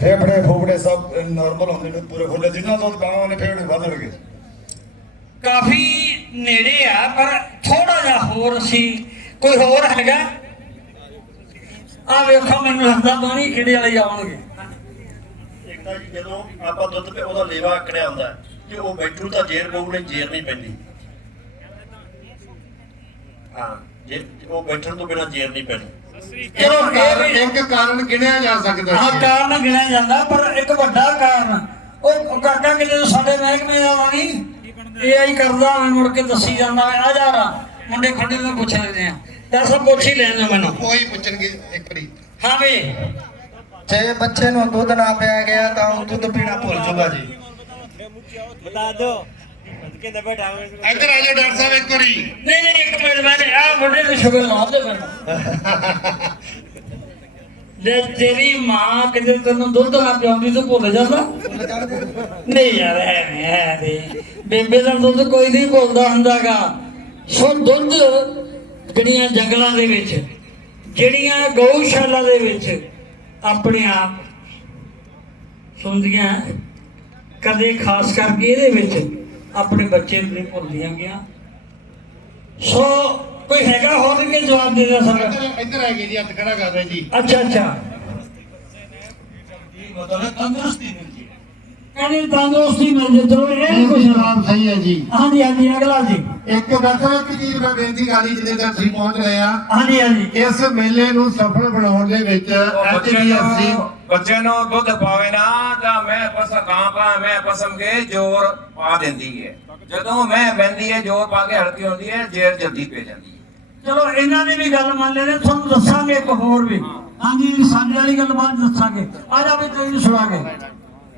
ਫੇਫੜੇ ਫੋਫੜੇ ਸਭ ਨਾਰਮਲ ਹੁੰਦੇ ਨੇ ਪੂਰੇ ਫੁੱਲੇ ਜਿੰਨਾ ਦੁੱਧ ਪਾਵਾਂਗੇ ਫੇਫੜੇ ਵਧਣਗੇ ਕਾਫੀ ਨੇੜੇ ਆ ਪਰ ਥੋੜਾ ਜਿਹਾ ਹੋਰ ਸੀ ਕੋਈ ਹੋਰ ਹੈਗਾ? ਆ ਵੇਖੋ ਮੈਨੂੰ ਲੱਗਦਾ ਪਾਣੀ ਕਿਹੜੇ ਵਾਲੇ ਆਉਣਗੇ। ਇੱਕ ਤਾਂ ਜੀ ਜਦੋਂ ਆਪਾਂ ਦੁੱਧ ਤੇ ਉਹਦਾ ਲੇਵਾ ਆਕੜਿਆ ਹੁੰਦਾ ਤੇ ਉਹ ਬੈਠੂ ਤਾਂ ਜੇਰ ਬਹੂ ਨੇ ਜੇਰ ਨਹੀਂ ਪੈਂਦੀ। ਹਾਂ ਜੇ ਉਹ ਬੈਠਣ ਤੋਂ ਬਿਨਾ ਜੇਰ ਨਹੀਂ ਪੈਣੀ। ਚਲੋ ਇਹ ਵੀ ਇੱਕ ਕਾਰਨ ਗਿਣਿਆ ਜਾ ਸਕਦਾ ਆਹ ਹੈ ਕਾਰਨ ਗਿਣਿਆ ਜਾਂਦਾ ਪਰ ਇੱਕ ਵੱਡਾ ਕਾਰਨ। ਉਹ ਉਹ ਕਾਕਾ ਕਿਤੇ ਤੋਂ ਸਾਡੇ ਮਹਿਕਮੇ ਦਾ ਵਾ ਨਹੀਂ ਇਹ ਆਈ ਕਰਦਾ ਮੈਂ ਮੁੜ ਕੇ ਦੱਸੀ ਜਾਂਦਾ ਆ ਜਾ ਰਾ ਮੁੰਡੇ ਖੰਡੇ ਨੂੰ ਪੁੱਛ ਲੈਂਦੇ ਆ। ਤਾਂ ਸਭ ਪੁੱਛ ਹੀ ਲੈਣ ਦਿਓ ਮੈਨੂੰ। ਕੋਈ ਪੁੱਛਣਗੇ ਇੱਕ ਵਾਰੀ। ਹਾਂ ਵੀ। ਜੇ ਬੱਚੇ ਨੂੰ ਦੁੱਧ ਨਾ ਪਿਆ ਗਿਆ ਤਾਂ ਉਹ ਦੁੱਧ ਪੀਣਾ ਭੁੱਲ ਜਾਊਗਾ ਜੀ। ਬਤਾ ਦੋ ਕਿੰਦਾ ਬੈਠਾ ਇੱਧਰ ਆ ਜਾਓ ਡਾਕਟਰ ਸਾਹਿਬ ਇੱਕ ਵਾਰੀ। ਨਹੀਂ ਨਹੀਂ ਇੱਕ ਮਿੰਟ ਮੈਂ ਆ ਮੁੰਡੇ ਨੂੰ ਸ਼ੁਗਰ ਲਾ ਦੇ ਮੈਨੂੰ। ਜੇ ਤੇਰੀ ਮਾਂ ਕਿਤੇ ਤੈਨੂੰ ਦੁੱਧ ਨਾ ਪਿਆਉਂਦੀ ਤੂੰ ਭੁੱਲ ਜਾਂਦਾ? ਨਹੀਂ ਯਾਰ ਐਵੇਂ ਹੈ ਨਹੀਂ। ਬੇਬੇ ਦਾ ਦੁੱਧ ਕੋਈ ਨਹੀਂ ਭੁੱਲਦਾ ਹੁੰਦਾਗਾ। ਸੋ ਦੁੱਧ ਜਿਹੜੀਆਂ ਜੰਗਲਾਂ ਦੇ ਵਿੱਚ ਜਿਹੜੀਆਂ ਗਊਸ਼ਾਲਾ ਦੇ ਵਿੱਚ ਆਪਣੇ ਆਪ ਸੁਣਦੀਆਂ ਕਦੇ ਖਾਸ ਕਰਕੇ ਇਹਦੇ ਵਿੱਚ। ਆਪਣੇ ਬੱਚੇ ਨੂੰ ਨਹੀਂ ਭੁੱਲਦੀਆਂ ਗਿਆ ਸੋ ਕੋਈ ਹੈਗਾ ਹੋਰ ਕਿ ਜਵਾਬ ਦੇ ਦੇ ਸਕਦਾ ਇੱਧਰ ਆ ਗਏ ਜੀ ਹੱਥ ਖੜਾ ਕਰ ਰਹੇ ਜੀ। ਅੱਛਾ ਅੱਛਾ। ਤੰਦਰੁਸਤੀ ਕਹਿੰਦੇ ਤੰਦਰੁਸਤੀ ਮਿਲ ਜੇ ਚਲੋ ਇਹ ਕੁਛ ਜਵਾਬ ਸਹੀ ਹੈ ਜੀ। ਹਾਂਜੀ ਹਾਂਜੀ ਅਗਲਾ ਜੀ। ਇੱਕ ਸਾਹਿਬ ਇੱਕ ਚੀਜ਼ ਮੈਂ ਬੇਨਤੀ ਕਰਨੀ ਜਿੰਨੇ ਤੱਕ ਤੁਸੀਂ ਪਹੁੰਚ ਰਹੇ ਆ ਹਾਂਜੀ ਹਾਂਜੀ। ਇਸ ਮੇਲੇ ਨੂੰ ਸਫਲ ਬਣਾਉਣ ਦੇ ਵਿੱਚ ਐਚਡੀਐਫਸੀ ਨੂੰ ਬੱਚੇ ਨੂੰ ਦੁੱਧ ਪਾਵੇ ਨਾ ਤਾਂ ਮੈਂ ਪਸਮ ਕਾਂ ਪਾ ਮੈਂ ਪਸਮ ਕੇ ਜ਼ੋਰ ਪਾ ਦਿੰਦੀ ਹੈ ਜਦੋਂ ਮੈਂ ਬੈੰਦੀ ਹੈ ਜ਼ੋਰ ਪਾ ਕੇ ਹਲਕੀ ਹੁੰਦੀ ਹੈ ਜੇਰ ਜਲਦੀ ਪੈ ਜਾਂਦੀ ਹੈ ਚਲੋ ਇਹਨਾਂ ਦੀ ਵੀ ਗੱਲ ਮੰਨ ਲੈਣੇ ਤੁਹਾਨੂੰ ਦੱਸਾਂਗੇ ਇੱਕ ਹੋਰ ਵੀ। ਹਾਂਜੀ ਸਾਡੇ ਵਾਲੀ ਗੱਲ ਬਾਅਦ ਦੱਸਾਂਗੇ। ਆ ਜਾ ਵੀ ਤੈਨੂੰ ਸੁਣਾਗੇ।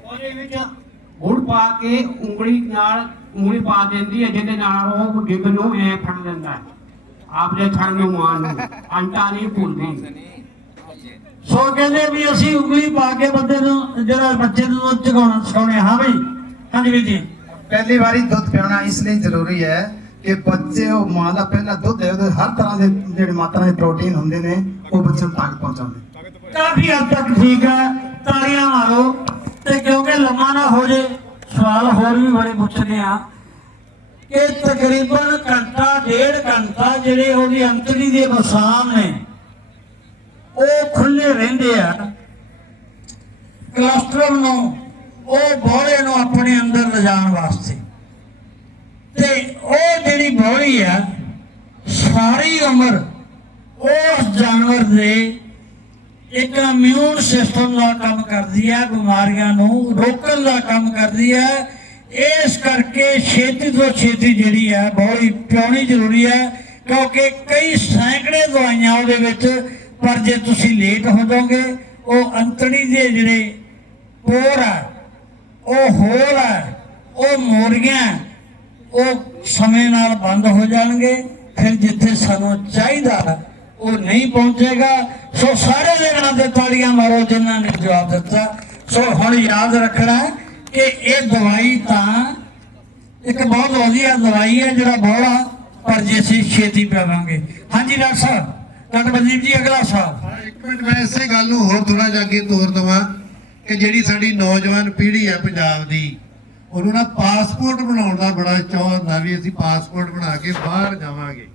ਉਹਦੇ ਵਿੱਚ ਗੁੜ ਪਾ ਕੇ ਉਂਗਲੀ ਨਾਲ ਉਂਗਲੀ ਪਾ ਦਿੰਦੀ ਹੈ ਜਿਹਦੇ ਨਾਲ ਉਹ ਡਿੱਗ ਨੂੰ ਐ ਫੜ ਲੈਂਦਾ ਹੈ ਆਪਦੇ ਥੜ ਨੂੰ ਮਾਰ ਨੂੰ ਅੰਟਾ ਨਹੀਂ ਭੁੱਲਦੀ। ਸੋ ਕਹਿੰਦੇ ਵੀ ਅਸੀਂ ਉਂਗਲੀ ਪਾ ਕੇ ਬੰਦੇ ਨੂੰ ਜਿਹੜਾ ਬੱਚੇ ਨੂੰ ਦੁੱਧ ਚਗਾਉਣਾ ਸਿਖਾਉਣੇ ਹਾਂ ਬਈ ਹਾਂਜੀ ਵੀਰ ਜੀ। ਪਹਿਲੀ ਵਾਰੀ ਦੁੱਧ ਪਿਆਉਣਾ ਇਸ ਲਈ ਜ਼ਰੂਰੀ ਹੈ ਕਿ ਬੱਚੇ ਉਹ ਮਾਂ ਦਾ ਪਹਿਲਾ ਦੁੱਧ ਹੈ ਉਹਦੇ ਹਰ ਤਰ੍ਹਾਂ ਦੇ ਜਿਹੜੇ ਮਾਤਰਾ ਦੇ ਪ੍ਰੋਟੀਨ ਹੁੰਦੇ ਨੇ ਉਹ ਬੱਚੇ ਨੂੰ ਤਾਕਤ ਪਹੁੰਚਾਉਂਦੇ ਕਾਫੀ ਹੱਦ ਤੱਕ ਠੀਕ ਹੈ ਤਾੜੀਆਂ ਮਾਰੋ ਤੇ ਕਿਉਂਕਿ ਲੰਮਾ ਨਾ ਹੋ ਜੇ ਸਵਾਲ ਹੋਰ ਵੀ ਬੜੇ ਪੁੱਛਦੇ ਆ। ਕਿ ਤਕਰੀਬਨ ਘੰਟਾ ਡੇਢ ਘੰਟਾ ਜਿਹੜੇ ਉਹਦੀ ਅੰਤੜੀ ਦੇ ਬਸਾਮ ਨੇ ਉਹ ਖੁੱਲੇ ਰਹਿੰਦੇ ਆ। ਕਲਸਟਰਮ ਨੂੰ, ਉਹ ਬੋਲੇ ਨੂੰ ਆਪਣੇ ਅੰਦਰ ਲਿਜਾਣ ਵਾਸਤੇ। ਤੇ ਉਹ ਜਿਹੜੀ ਬੋਲੀ ਆ, ਸਾਰੀ ਉਮਰ ਉਸ ਜਾਨਵਰ ਦੇ ਇੱਕ ਇਮਿਊਨ ਸਿਸਟਮ ਦਾ ਕੰਮ ਕਰਦੀ ਹੈ ਬਿਮਾਰੀਆਂ ਨੂੰ ਰੋਕਣ ਦਾ ਕੰਮ ਕਰਦੀ ਹੈ ਇਸ ਕਰਕੇ ਛੇਤੀ ਤੋਂ ਛੇਤੀ ਜਿਹੜੀ ਹੈ ਬੋਲੀ ਪਿਉਣੀ ਜ਼ਰੂਰੀ ਹੈ ਕਿਉਂਕਿ ਕਈ ਸੈਂਕੜੇ ਦਵਾਈਆਂ ਉਹਦੇ ਵਿੱਚ ਪਰ ਜੇ ਤੁਸੀਂ ਲੇਟ ਹੋ ਜਾਓਗੇ, ਉਹ ਅੰਤੜੀ ਦੇ ਜਿਹੜੇ ਪੋਰ ਆ, ਉਹ ਹੋਲ ਆ, ਉਹ ਮੋਰੀਆਂ, ਉਹ ਸਮੇਂ ਨਾਲ ਬੰਦ ਹੋ ਜਾਣਗੇ। ਫਿਰ ਜਿੱਥੇ ਸਾਨੂੰ ਚਾਹੀਦਾ, ਉਹ ਨਹੀਂ ਪਹੁੰਚੇਗਾ। ਸੋ ਸਾਰੇ ਦੇ ਨਾਂ ਤੇ ਤਾਲੀਆਂ ਮਾਰੋ, ਜਿਨ੍ਹਾਂ ਨੇ ਜਵਾਬ ਦਿੱਤਾ। ਸੋ ਹੁਣ ਯਾਦ ਰੱਖਣਾ ਕਿ ਇਹ ਦਵਾਈ ਤਾਂ ਇੱਕ ਬਹੁਤ ਵਧੀਆ ਦਵਾਈ ਹੈ, ਜਿਹੜਾ ਬੋਲਾ, ਪਰ ਜੇ ਅਸੀਂ ਛੇਤੀ ਪੀਵਾਂਗੇ ਹਾਂਜੀ, ਡਾਕਟਰ ਸਾਹਿਬ। ਡਾਕਟਰ ਜੀ, ਅਗਲਾ ਸਵਾਲ। ਇੱਕ ਮਿੰਟ, ਮੈਂ ਇਸੇ ਗੱਲ ਨੂੰ ਹੋਰ ਥੋੜਾ ਜਿਹਾ ਅੱਗੇ ਤੋਰ ਦਵਾਂ ਕਿ ਜਿਹੜੀ ਸਾਡੀ ਨੌਜਵਾਨ ਪੀੜ੍ਹੀ ਹੈ ਪੰਜਾਬ ਦੀ, ਉਹਨੂੰ ਨਾ ਪਾਸਪੋਰਟ ਬਣਾਉਣ ਦਾ ਬੜਾ ਚਾਅ ਹੁੰਦਾ ਵੀ ਅਸੀਂ ਪਾਸਪੋਰਟ ਬਣਾ ਕੇ ਬਾਹਰ ਜਾਵਾਂਗੇ।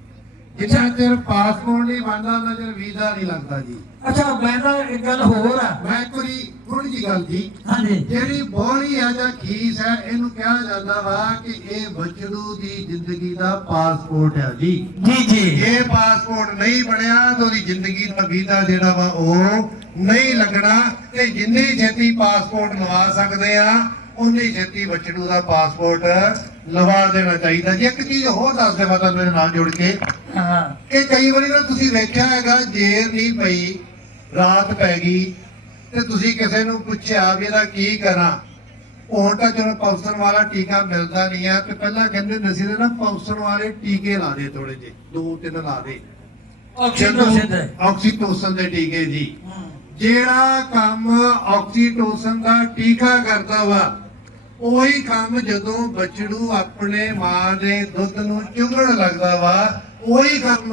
ਜਿੰਨਾ ਚਿਰ ਪਾਸਪੋਰਟ ਨਹੀਂ ਬਣਦਾ ਉਹਨਾਂ ਚਿਰ ਵੀਜ਼ਾ ਨਹੀਂ ਲੱਗਦਾ ਜੀ। ਅੱਛਾ ਮੈਂ ਤਾਂ ਇੱਕ ਗੱਲ ਹੋਰ ਆ। ਮੈਂ ਕੋਈ ਥੋੜੀ ਜੀ ਗੱਲ ਜੀ। ਹਾਂਜੀ। ਜਿਹੜੀ ਬੋਲੀ ਆ ਜਾਂ ਖੀਸ ਹੈ ਇਹਨੂੰ ਕਿਹਾ ਜਾਂਦਾ ਵਾ ਕਿ ਇਹ ਬਚੜੂ ਦੀ ਜ਼ਿੰਦਗੀ ਦਾ ਪਾਸਪੋਰਟ ਹੈ ਜੀ। ਜੀ ਜੀ। ਇਹ ਪਾਸਪੋਰਟ ਨਹੀਂ ਬਣਿਆ ਤਾਂ ਉਹਦੀ ਜ਼ਿੰਦਗੀ ਦਾ ਵੀਜ਼ਾ ਜਿਹੜਾ ਵਾ ਉਹ ਨਹੀਂ ਲੱਗਣਾ। ਤੇ ਜਿੰਨੀ ਛੇਤੀ ਪਾਸਪੋਰਟ ਲਵਾ ਸਕਦੇ ਆ ਉਨੀ ਛੇਤੀ ਬਚੜੂ ਦਾ ਪਾਸਪੋਰਟ ਲਵਾ ਦੇਣਾ ਚਾਹੀਦਾ। ਜੀ ਇੱਕ ਚੀਜ਼ ਹੋਰ ਦੱਸ ਦੇ ਮੈਂ ਤੁਹਾਨੂੰ ਨਾਲ ਜੋੜ ਕੇ ਹਾਂ। ਕਿ ਕਈ ਵਾਰੀ ਨਾ ਤੁਸੀਂ ਵੇਖਿਆ ਹੈਗਾ ਜੇਰ ਨਹੀਂ ਪਈ ਰਾਤ ਪੈ ਗਈ ਤੇ ਤੁਸੀਂ ਕਿਸੇ ਨੂੰ ਪੁੱਛਿਆ ਵੀ ਇਹਦਾ ਕੀ ਕਰਾਂ ਹੁਣ ਤਾਂ ਜਦੋਂ ਪੌਸਣ ਵਾਲਾ ਟੀਕਾ ਮਿਲਦਾ ਨਹੀਂ ਆ ਤੇ ਪਹਿਲਾਂ ਕਹਿੰਦੇ ਹੁੰਦੇ ਸੀ ਨਾ ਪੌਸਣ ਵਾਲੇ ਟੀਕੇ ਲਾ ਦੇ ਥੋੜੇ ਜਿਹੇ ਦੋ ਤਿੰਨ ਲਾ ਦੇ। ਆਕਸੀਟੋਸਿਨ ਦੇ। ਆਕਸੀਟੋਸਨ ਦੇ ਟੀਕੇ ਜੀ। ਜਿਹੜਾ ਕੰਮ ਆਕਸੀਟੋਸਨ ਦਾ ਟੀਕਾ ਕਰਦਾ ਵਾ ਉਹੀ ਕੰਮ ਜਦੋਂ ਬਚੜੂ ਆਪਣੇ ਮਾਂ ਦੇ ਦੁੱਧ ਨੂੰ ਚੁੰਗਣ ਲੱਗਦਾ ਵਾ, ਉਹੀ ਕੰਮ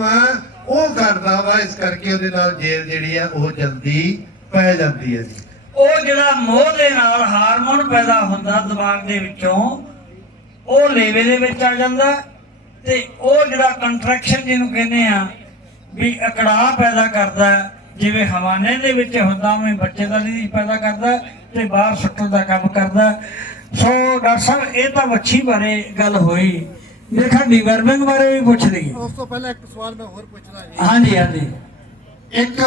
ਉਹ ਕਰਦਾ ਵਾ, ਇਸ ਕਰਕੇ ਉਹਦੇ ਨਾਲ ਜੇਲ ਜਿਹੜੀ ਆ, ਉਹ ਜਲਦੀ ਪੈ ਜਾਂਦੀ ਹੈ ਜੀ। ਉਹ ਜਿਹੜਾ ਮੋਹ ਦੇ ਨਾਲ ਹਾਰਮੋਨ ਪੈਦਾ ਹੁੰਦਾ ਦਿਮਾਗ ਦੇ ਵਿੱਚੋਂ, ਉਹ ਲੇਵੇ ਦੇ ਵਿੱਚ ਆ ਜਾਂਦਾ ਤੇ ਉਹ ਜਿਹੜਾ ਕੰਟਰੈਕਸ਼ਨ ਜਿਹਨੂੰ ਕਹਿੰਦੇ ਆ, ਵੀ ਅਕੜਾ ਪੈਦਾ ਕਰਦਾ ਜਿਵੇਂ ਹਵਾਨੇ ਦੇ ਵਿੱਚ ਹੁੰਦਾ ਉਵੇਂ ਬੱਚੇ ਦਾ ਲਈ ਪੈਦਾ ਕਰਦਾ ਤੇ ਬਾਹਰ ਸੁੱਟਣ ਦਾ ਕੰਮ ਕਰਦਾ। ਸੋ ਡਾਕਟਰ ਸਾਹਿਬ ਇਹ ਤਾਂ ਵੱਛੀ ਬਾਰੇ ਗੱਲ ਹੋਈ। ਦੇਖਾ ਡੀਵਰਮਿੰਗ ਬਾਰੇ ਵੀ ਪੁੱਛ ਲਈ ਉਸ ਤੋਂ ਪਹਿਲਾਂ ਇੱਕ ਸਵਾਲ ਮੈਂ ਹੋਰ ਪੁੱਛਣਾ ਹਾਂਜੀ ਹਾਂਜੀ। ਇੱਕ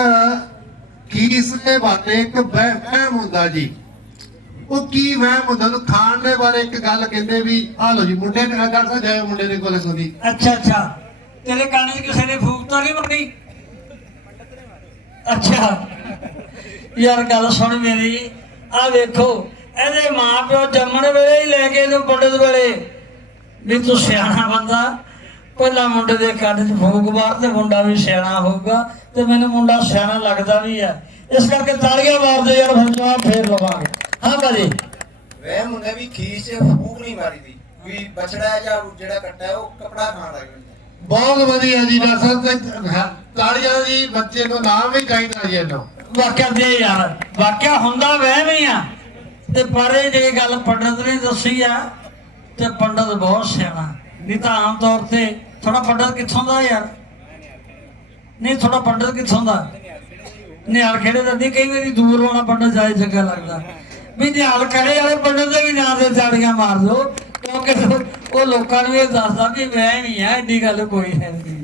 ਕੀ ਇਸ ਦੇ ਬਾਰੇ ਇੱਕ ਵਹਿ- ਵਹਿਮ ਹੁੰਦਾ ਜੀ? ਉਹ ਕੀ ਵਹਿਮ ਹੁੰਦਾ? ਨੂੰ ਖਾਣ ਦੇ ਬਾਰੇ ਇੱਕ ਗੱਲ ਕਹਿੰਦੇ ਵੀ ਆ ਲੋ ਜੀ ਮੁੰਡੇ ਨੇ ਡਾਕਟਰ ਸਾਹਿਬ ਜਾਏ ਮੁੰਡੇ ਦੇ ਕੋਲ ਸੁਣੀ ਅੱਛਾ ਅੱਛਾ। ਤੇਰੇ ਕੰਨ 'ਚ ਕਿਸੇ ਨੇ ਫੂਕ ਤਾਂ ਨਹੀਂ ਮੰਨੀ ਅੱਛਾ। ਯਾਰ ਗੱਲ ਸੁਣ ਮੇਰੀ। ਆ ਵੇਖੋ ਇਹਦੇ ਮਾਪਿਓ ਜੰਮਣ ਵੇਲੇ ਹੀ ਲੈ ਕੇ ਇਹਨੂੰ ਪੰਡਤ ਵੇਲੇ ਵੀ ਤੂੰ ਸਿਆਣਾ ਬੰਦਾ ਪਹਿਲਾਂ ਮੁੰਡੇ ਦੇ ਕੰਨ 'ਚ ਫੂਕ ਮਾਰ ਤੇ ਮੁੰਡਾ ਵੀ ਸਿਆਣਾ ਹੋਊਗਾ ਤੇ ਮੈਨੂੰ ਮੁੰਡਾ ਸਿਆਣਾ ਲੱਗਦਾ ਵੀ ਆ ਇਸ ਕਰਕੇ ਤਾੜੀਆਂ ਮਾਰਦੇ ਯਾਰ ਫਿਰ ਜਵਾਬ ਫੇਰ ਲਵਾਂਗੇ। ਹਾਂ ਭਾਜੀ। ਵਹਿਮ ਹੁੰਦਾ ਵੀ ਖੀਸ ਚ ਫੂਕ ਨਹੀਂ ਮਾਰੀਦੀ ਵੀ ਬਛੜਾ ਜਾਂ ਜਿਹੜਾ ਕੱਟਾ ਹੈ ਉਹ ਕਪੜਾ ਖਾਣ ਲੱਗ ਜਾਂਦਾ। ਬਹੁਤ ਵਧੀਆ ਜੀ ਤੇ ਹਾਂ, ਤਾੜੀਆਂ ਜੀ ਬੱਚੇ ਨੂੰ ਨਾਮ ਵੀ ਚਾਹੀਦਾ ਜੀ ਇਹਨੂੰ ਵਾਕਿਆ ਦੇ ਯਾਰ, ਵਾਕਿਆ ਹੁੰਦਾ ਵਹਿਮ ਹੀ ਆ। ਤੇ ਪਰ ਇਹ ਜਿਹੜੀ ਗੱਲ ਪੰਡਤ ਨੇ ਦੱਸੀ ਆ, ਤੇ ਪੰਡਤ ਬਹੁਤ ਸਿਆਣਾ। ਨਹੀਂ ਤਾਂ ਆਮ ਤੌਰ ਤੇ ਥੋੜਾ ਪੰਡਤ ਕਿੱਥੋਂ ਦਾ ਯਾਰ? ਨਹੀਂ ਥੋੜਾ ਪੰਡਤ ਕਿੱਥੋਂ ਦਾ? ਨਿਹਾਲ ਖੇੜੇ ਦਾ ਨਹੀਂ, ਕਈ ਵਾਰੀ ਦੂਰ ਹੋਣਾ ਪੰਡਤ ਜਾਏ ਚੰਗਾ ਲੱਗਦਾ। ਵੀ ਨਿਹਾਲ ਖੇੜੇ ਵਾਲੇ ਪੰਡਤ ਦੇ ਵੀ ਨਾਂ ਤੇ ਚਾੜੀਆਂ ਮਾਰ ਦੋ ਕਿਉਂਕਿ ਉਹ ਲੋਕਾਂ ਨੂੰ ਇਹ ਦੱਸਦਾ ਵੀ ਵਹਿਮ ਹੀ ਆ, ਐਡੀ ਗੱਲ ਕੋਈ ਹੈ ਨਹੀਂ।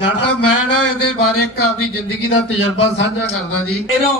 ਡਾਕਟਰ ਮੈਂ ਨਾ ਇਹਦੇ ਬਾਰੇ ਇੱਕ ਆਪਣੀ ਜ਼ਿੰਦਗੀ ਦਾ ਤਜਰਬਾ ਸਾਂਝਾ ਕਰਦਾ ਜੀ। ਇਹਨੂੰ